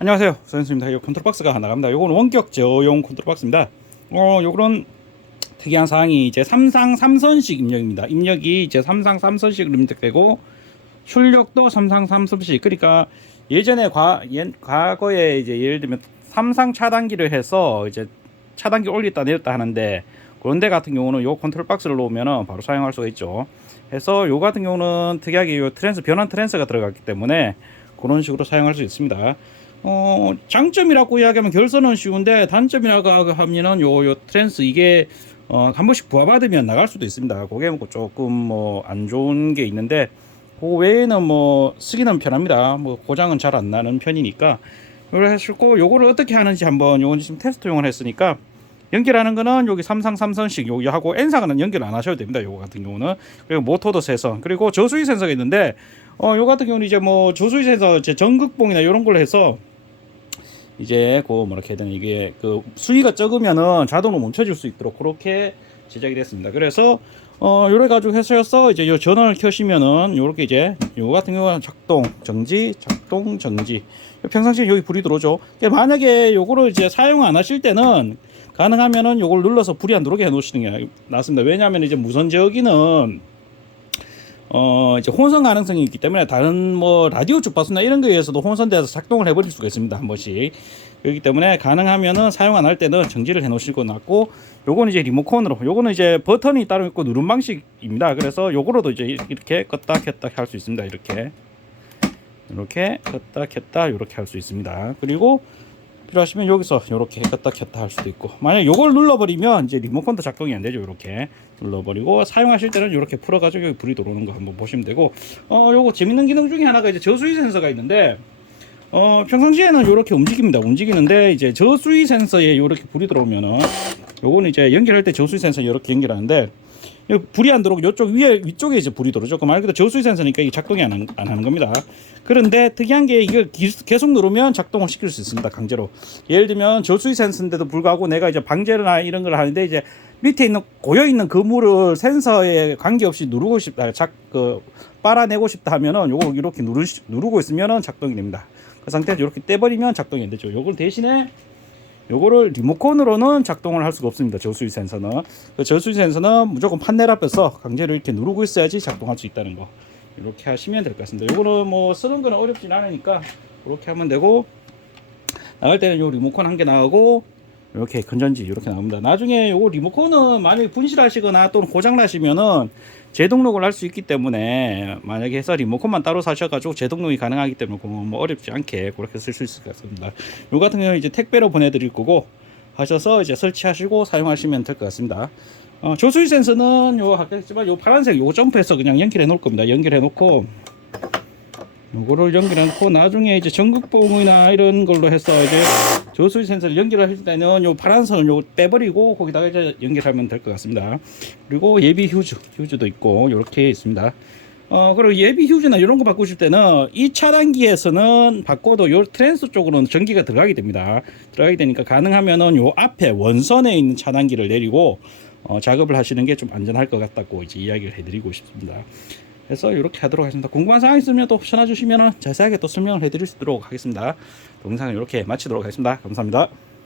안녕하세요. 서현수입니다. 이 컨트롤박스가 나갑니다. 요거는 원격 제어용 컨트롤박스입니다. 어, 요거는 특이한 사항이 이제 삼상 삼선식 입력입니다. 입력이 이제 삼상 삼선식으로 입력되고 출력도 삼상 삼선식. 그러니까 예전에 과, 예, 과거에 이제 예를 들면 삼상 차단기를 해서 이제 차단기 올렸다 내렸다 하는데 그런 데 같은 경우는 요 컨트롤 박스를 놓으면은 바로 사용할 수가 있죠. 해서 요 같은 경우는 특이하게 요 트랜스 변환 트랜스가 들어갔기 때문에 그런 식으로 사용할 수 있습니다. 어, 장점이라고 이야기하면 결선은 쉬운데 단점이라고 하면은 요, 요 트랜스 이게 어, 한 번씩 부하받으면 나갈 수도 있습니다. 그게 뭐 조금 뭐 안 좋은 게 있는데 그 외에는 뭐 쓰기는 편합니다. 뭐 고장은 잘 안 나는 편이니까 이걸 했고 요거를 어떻게 하는지 한번 요건 지금 테스트용을 했으니까 연결하는 거는 여기 삼상 삼선식 여기 하고 N상은 연결 안 하셔도 됩니다. 요거 같은 경우는 그리고 모터도 세선 그리고 저수위 센서가 있는데 어 요 같은 경우는 이제 뭐 저수위 센서 제 전극봉이나 이런 걸로 해서 이제 그 뭐라 해야 되나 이게 그 수위가 적으면은 자동으로 멈춰질 수 있도록 그렇게 제작이 됐습니다. 그래서 어 요래 가지고 해서여서 이제 요 전원을 켜시면은 요렇게 이제 요 같은 경우는 작동 정지 작동 정지 평상시에 여기 불이 들어오죠. 만약에 요거를 이제 사용 안 하실 때는 가능하면은 요걸 눌러서 불이 안 들어오게 해 놓으시는 게 낫습니다. 왜냐하면 이제 무선 제어기는 어 이제 혼선 가능성이 있기 때문에 다른 뭐 라디오 주파수나 이런 거에 의해서도 혼선돼서 작동을 해버릴 수가 있습니다 한 번씩. 그렇기 때문에 가능하면은 사용 안 할 때는 정지를 해 놓으시고 낫고 요거는 이제 리모컨으로 요거는 이제 버튼이 따로 있고 누른 방식입니다. 그래서 요거로도 이제 이렇게 껐다 켰다 할 수 있습니다 이렇게. 이렇게 껐다 켰다 이렇게 할 수 있습니다. 그리고 필요하시면 여기서 이렇게 껐다 켰다 할 수도 있고 만약 요걸 눌러버리면 이제 리모컨도 작동이 안 되죠 이렇게. 눌러버리고 사용하실 때는 이렇게 풀어가지고 여기 불이 들어오는 거 한번 보시면 되고 어 요거 재밌는 기능 중에 하나가 이제 저수위 센서가 있는데 어 평상시에는 이렇게 움직입니다. 움직이는데 이제 저수위 센서에 이렇게 불이 들어오면은 요거는 이제 연결할 때 저수위 센서 이렇게 연결하는데 이 불이 안 들어오고 이쪽 위에 위쪽에 이제 불이 들어오죠. 그 말 그대로 저수위 센서니까 이게 작동이 안, 하는- 안 하는 겁니다. 그런데 특이한 게 기- 계속 누르면 작동을 시킬 수 있습니다. 강제로. 예를 들면 저수위 센서인데도 불구하고 내가 이제 방제나 이런 걸 하는데 이제 밑에 있는 고여 있는 그물을 센서에 관계없이 누르고 싶다, 작, 그 빨아내고 싶다 하면은 요거 이렇게 누르 누르고 있으면은 작동이 됩니다. 그 상태에서 이렇게 떼버리면 작동이 안 되죠. 요걸 대신에 요거를 리모컨으로는 작동을 할 수가 없습니다. 저수위 센서는. 그 저수위 센서는 무조건 판넬 앞에서 강제로 이렇게 누르고 있어야지 작동할 수 있다는 거. 이렇게 하시면 될 것 같습니다. 요거는 뭐 쓰는 거는 어렵진 않으니까 그렇게 하면 되고 나갈 때는 요 리모컨 한 개 나오고 이렇게 건전지 이렇게 나옵니다. 나중에 요거 리모컨은 만약에 분실하시거나 또는 고장 나시면은 재등록을 할 수 있기 때문에 만약에 해서 리모컨만 따로 사셔가지고 재등록이 가능하기 때문에 뭐 어렵지 않게 그렇게 쓸 수 있을 것 같습니다. 요 같은 경우는 이제 택배로 보내드릴 거고 하셔서 이제 설치하시고 사용하시면 될 것 같습니다. 어, 조수위 센서는 요 아까 했지만 요 파란색 요거 점프해서 그냥 연결해 놓을 겁니다. 연결해 놓고 요거를 연결해 놓고 나중에 이제 전극봉이나 이런 걸로 해서 이제 저수위 센서를 연결할 때는 요 파란 선을 요 빼버리고 거기다가 이제 연결하면 될 것 같습니다. 그리고 예비 휴즈, 휴즈도 있고 요렇게 있습니다. 어 그리고 예비 휴즈나 이런 거 바꾸실 때는 이 차단기에서는 바꿔도 요 트랜스 쪽으로는 전기가 들어가게 됩니다. 들어가게 되니까 가능하면은 요 앞에 원선에 있는 차단기를 내리고 어, 작업을 하시는 게 좀 안전할 것 같다고 이제 이야기를 해드리고 싶습니다. 그래서 이렇게 하도록 하겠습니다. 궁금한 사항 있으면 또 전화 주시면 자세하게 또 설명을 해드릴 수 있도록 하겠습니다. 동영상을 이렇게 마치도록 하겠습니다. 감사합니다.